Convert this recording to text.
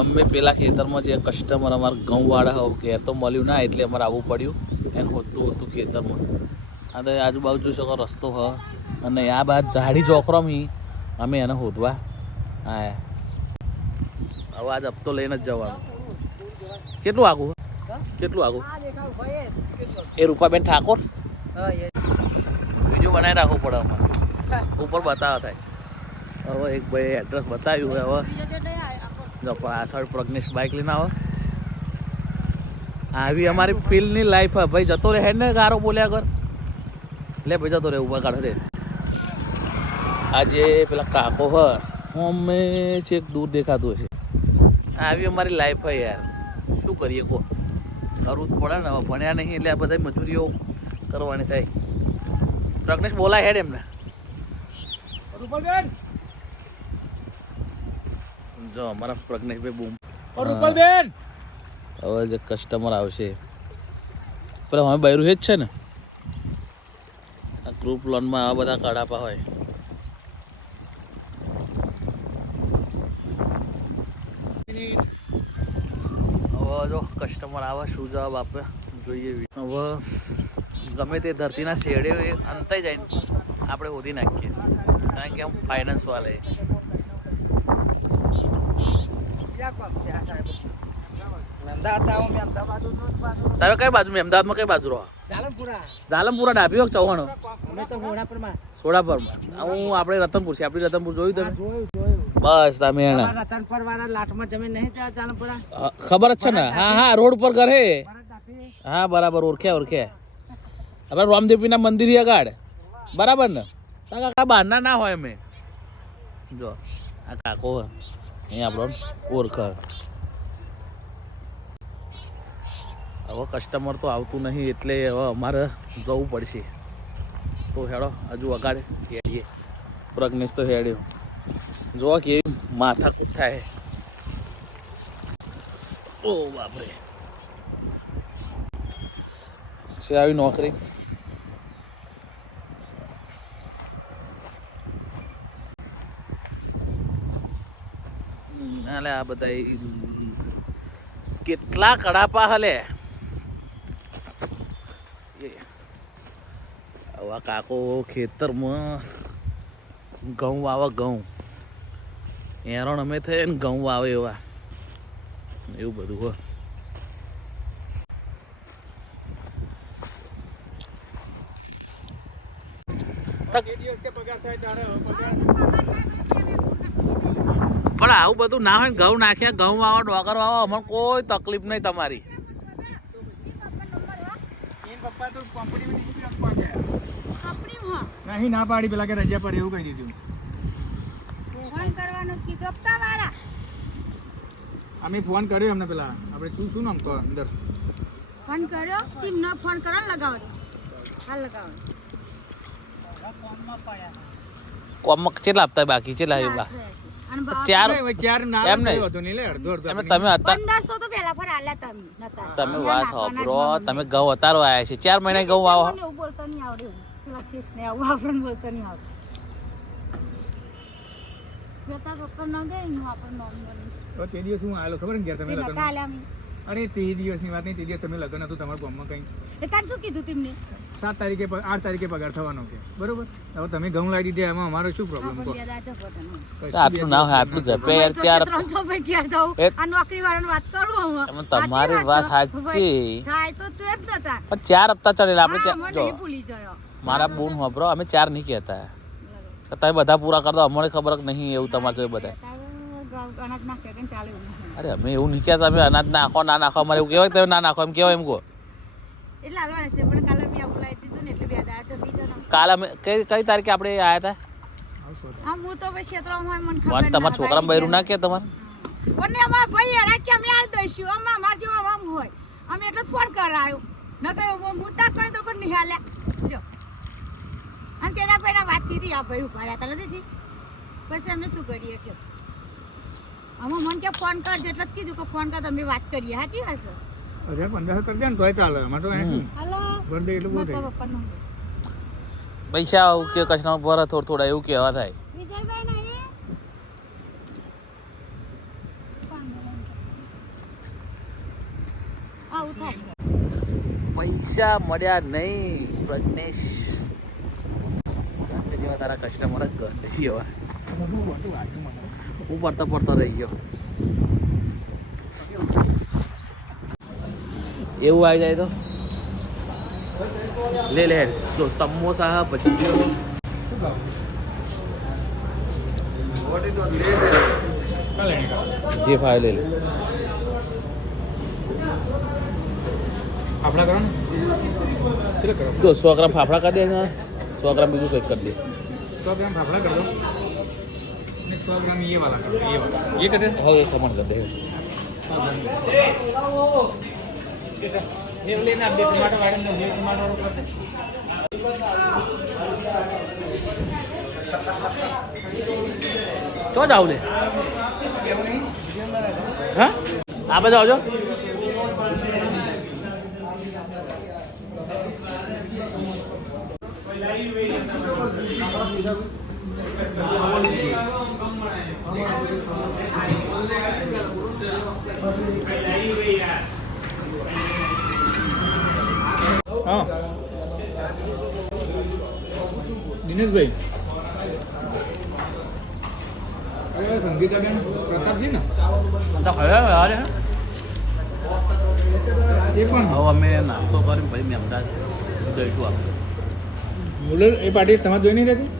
અમે પેલા ખેતરમાં જે કસ્ટમર અમારા ઘઉંવાળા ઘેર તો મળ્યું ના એટલે અમારે આવવું પડ્યું એને હોતું ખેતરમાં. આ તો આજુબાજુ જોઈ શકો રસ્તો હ અને આ બાદ ઝાડી ચોકરોમી અમે એને હોદવા હા. હવે આજ હપ્તો લઈને જ જવાનું. કેટલું આગું એ રૂપાબેન ઠાકોર બીજું બનાવી રાખવું પડે અમારે ઉપર બતાવવા થાય. હવે એક ભાઈ એડ્રેસ બતાવ્યું હવે જો પાછળ પ્રજ્ઞેશ બાઇક લઈને આવે. આવી અમારી ફિલ્ડની લાઈફ હે ભાઈ. જતો રહે ને ગારો બોલ્યા કર લે ભાઈ જતો રહે ઉભા કાઢે દે. આજે પેલા કાકો હ અમે છેક દૂર દેખાતું હશે. આવી અમારી લાઈફ હે યાર. શું કરીએ કો કરવું જ પડે ને. હવે ભણ્યા નહીં એટલે આ બધા મજૂરીઓ કરવાની થાય. પ્રજ્ઞેશ બોલાય હેડ એમને જો અમારા પ્રજ્ઞેશભાઈ બૂમ રૂપલબેન. હવે જે કસ્ટમર આવશે પણ હવે બૈરું જ છે ને. આ ગ્રુપ લોનમાં આવા બધા કડાપા હોય. હવે જો કસ્ટમર આવે શું જવાબ આપે જોઈએ. હવે ગમે તે ધરતીના શેડે અંતાઈ જાય ને આપણે શોધી નાખીએ કારણ કે આમ ફાઇનાન્સ વાળા તમે કઈ બાજુ અમદાવાદમાં કઈ બાજુ રહો? જાલમપુરા ડાબી વખત ચૌહાણો સોડાપરમાં. હું આપણે રતનપુર છે. આપણી રતનપુર જોયું તમે? બસ તમે ખબર જ છે ને. હા હા રોડ પર ઘર હે. હા બરાબર ઓળખ્યા. આપણે રામદેવપીના મંદિર આગળ બરાબર ને. કાકા બહારના ના હોય અમે જો આ કાકો અહીંયા આપણો ઓળખ. હવે કસ્ટમર તો આવતું નહીં એટલે હવે અમારે જવું પડશે. તો હેડો હજુ અગાડે હેડીએ. પ્રજ્ઞેશ તો હેડ્યો જોવા કેવી માથા કૂઠાય. ઓ બાપરે છે આવી નોકરી. હાલે આ બધા કેટલા કડાપા હાલે. આવા કાકો ખેતરમાં ઘઉં વાવે. ઘઉં એરણ અમે થઈએ ને ઘઉં વાવે એવા એવું બધું હોય. પણ આવું બધું ના હોય ને. ઘઉં નાખ્યા ઘઉં વાવો ડોગર વાવો અમને કોઈ તકલીફ નહીં તમારી. નહીં ના પાડી પેલા કે રજા પર એવું કહી દીધું. અમે ફોન કર્યો એમને પેલા આપણે શું નામ તો અંદર ફોન કર્યો ટીમ નો ફોન કરો લગાવો હાલ લગાવો. કોમક કેટલા આપતા બાકી કેટલા એવા ચાર એમ નહીં. તમે 1500 તો પહેલા પર આલ્યા તમે નતા. તમે વાત સાંભળો. તમે ઘઉં અતારો આવ્યા છે 4 મહિના ઘઉં વાવો. એવું બોલતા નહીં આવડે. પેલા શીશ ને આવું આપણને બોલતા નહીં આવડે. બેટા પપ્પા ન ગઈ હું આપણને નોમ બની. તો તે દિવસ હું આવેલો ખબર ને ઘેર તમે લગન. અરે તે દિવસની વાત નહીં. તે દિવસ તમે લગન હતું તમારા ગામમાં કઈ. એ તાર શું કીધું તમને? 8 તારીખે પગાર થવાનો કે બરોબર. હવે તમે ઘઉં લાવી દીધા એમાં અમારો શું પ્રોબ્લેમ? આટલું ના હોય આટલું જપે યાર. 300 ભાઈ ઘેર જાઉં આ નોકરી વાળાની વાત કરું હું. તમારી વાત સાચી થાય તો તું જ નતા. પણ 4 હપ્તા ચડેલા આપણે. જો ભૂલી ગયો મારા બોન હોબરો અમે 4 નહીં કહેતા. તમે બધા પૂરા કરી દો અમને ખબર નહીં એવું તમારે જોઈએ બધા. અનાજ નાખે કે ચાલે એવું. અરે અમે એવું નહીં કહેતા. તમે અનાજ નાખો ના નાખો અમારે એવું કહેવાય તમે ના નાખો એમ કહેવાય એમ કહો. એટલે હાલવા છે પણ કાલે મેં આવું લાવી દીધું ને એટલે બે દાડા તો બીજો ના. કાલે અમે કઈ તારીખે આપણે આવ્યા હતા? હા હું તો પછી ક્ષેત્રમાં મને ખબર નહીં. તમારા છોકરામાં બૈરું ના કે તમારે? અને અમારા ભાઈ એરા કે અમે હાલ દઈશું અમાર માર જેવા આમ હોય અમે એટલે ફોન કરાયો ન કયો હું તા કોઈ તો કોઈ નહીં હાલ્યા જો. અને તેના પહેલા વાત થઈ હતી આ ભાઈ ઉપાડ્યા તા નથી. પછી અમે શું કરીએ કે અમે મને કે ફોન કરજો એટલે જ કીધું કે ફોન કર તમે વાત કરીએ. સાચી વાત છે. 1500 કરી દે ને તોય ચાલે. અમારે તો હાલો ભર દે એટલું બહુ થાય. પૈસા કે કશના ભરે થોડા એવું કેવા થાય. વિજયભાઈ નહીં આવું થાય પૈસા મળ્યા નહીં પ્રજ્ઞેશ જેવા તારા કસ્ટમર જ ગંધ છે હવે હું પડતો રહી ગયો એવું આવી જાય તો લે જો સમોસા ભજીયો જે ફાવે લે ફાફડા કરો ને કેટલા કરો જો 100 ગ્રામ ફાફડા કરી દે ને 100 ગ્રામ બીજું કંઈક કરી દે 100 ગ્રામ ફાફડા कर दो અને 100 ग्राम ये वाला कर दो ये कर दे હવે ખમણ કરી દે ये लेना आप टमाटर वाले में ये टमाटर कर दे ચો જાવ લે હા આ બધા આવજો हाँ દિનેશભાઈ અરે સંગીતાબેન પ્રતાપજી ને તો હવે અરે એ પણ હવે અમે નાસ્તો કરીને પછી મેં અમદાવાદ જઈશું આપણે મુલર એ પાર્ટી તમારે જોઈ નહીં રહેતી